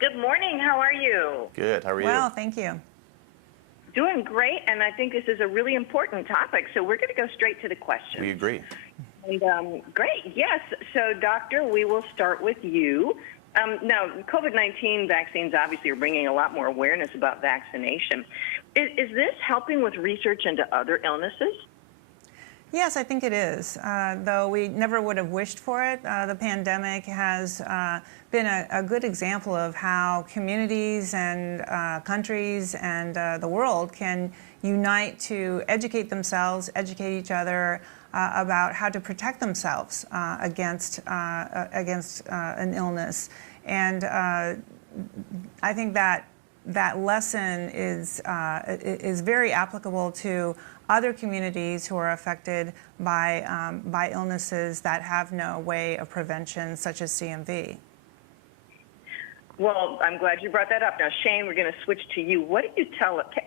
Good morning. How are you? Good. How are you? Well, thank you. Doing great, and I think this is a really important topic, so we're going to go straight to the questions. We agree. And great, yes. So, Doctor, we will start with you. Now, COVID-19 vaccines obviously are bringing a lot more awareness about vaccination. Is this helping with research into other illnesses? Yes, I think it is. Though we never would have wished for it, the pandemic has been a good example of how communities and countries and the world can unite to educate themselves, educate each other about how to protect themselves against an illness. And I think that lesson is very applicable to other communities who are affected by illnesses that have no way of prevention, such as CMV. Well, I'm glad you brought that up. Now, Shane, we're going to switch to you.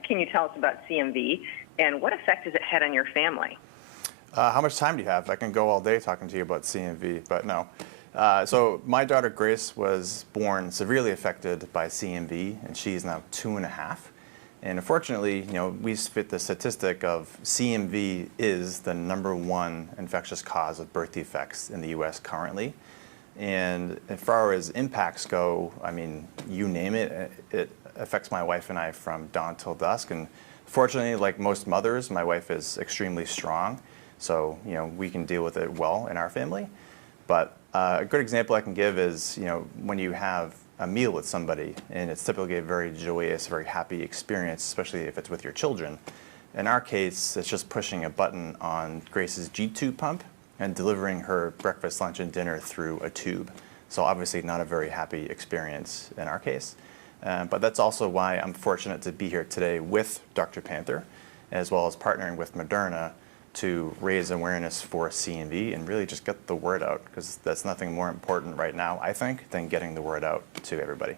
Can you tell us about CMV, and what effect has it had on your family? How much time do you have? I can go all day talking to you about CMV, but no. So my daughter Grace was born severely affected by CMV, and she's now 2.5. And unfortunately, we fit the statistic of CMV is the #1 infectious cause of birth defects in the U.S. currently. And as far as impacts go, I mean, you name it, it affects my wife and I from dawn till dusk. And fortunately, like most mothers, my wife is extremely strong. So, we can deal with it well in our family. But a good example I can give is, when you have a meal with somebody, and it's typically a very joyous, very happy experience, especially if it's with your children. In our case, it's just pushing a button on Grace's G-tube pump and delivering her breakfast, lunch, and dinner through a tube. So obviously not a very happy experience in our case. But that's also why I'm fortunate to be here today with Dr. Panther, as well as partnering with Moderna to raise awareness for CMV and really just get the word out, because that's nothing more important right now, I think, than getting the word out to everybody.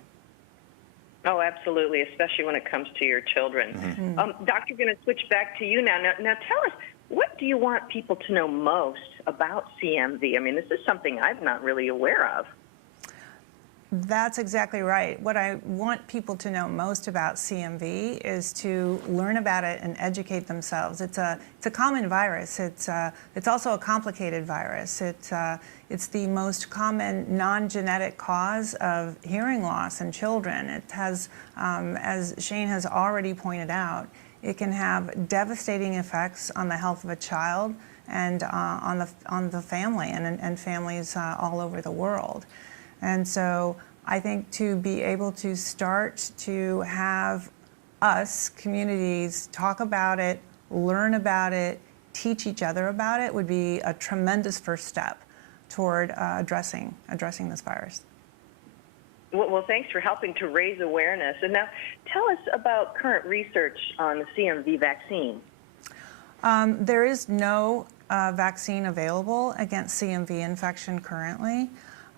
Oh, absolutely, especially when it comes to your children. Mm-hmm. Doctor, going to switch back to you now. Now, tell us, what do you want people to know most about CMV? I mean, this is something I'm not really aware of. That's exactly right. What I want people to know most about CMV is to learn about it and educate themselves. It's a common virus. It's also a complicated virus. It's the most common non-genetic cause of hearing loss in children. It has, as Shane has already pointed out, it can have devastating effects on the health of a child and on the family and families all over the world. And so I think to be able to start to have us, communities, talk about it, learn about it, teach each other about it would be a tremendous first step toward addressing this virus. Well, thanks for helping to raise awareness. And now tell us about current research on the CMV vaccine. There is no vaccine available against CMV infection currently.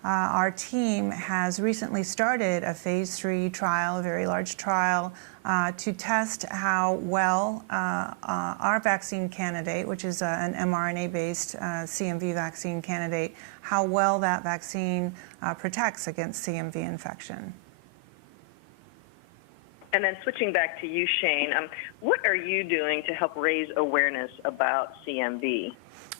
Our team has recently started a phase 3 trial, a very large trial, to test how well our vaccine candidate, which is an mRNA-based CMV vaccine candidate, how well that vaccine protects against CMV infection. And then switching back to you, Shane, what are you doing to help raise awareness about CMV?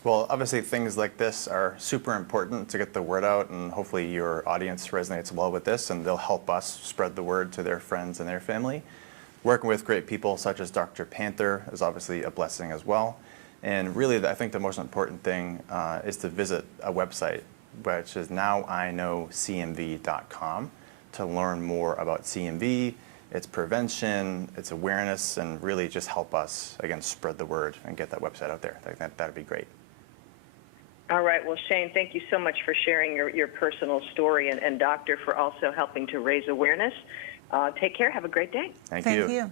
Well, obviously things like this are super important to get the word out, and hopefully your audience resonates well with this and they'll help us spread the word to their friends and their family. Working with great people such as Dr. Panther is obviously a blessing as well. And really, I think the most important thing is to visit a website, which is nowiknowcmv.com, to learn more about CMV, its prevention, its awareness, and really just help us, again, spread the word and get that website out there. I think that'd be great. All right. Well, Shane, thank you so much for sharing your personal story, and Doctor for also helping to raise awareness. Take care. Have a great day. Thank you.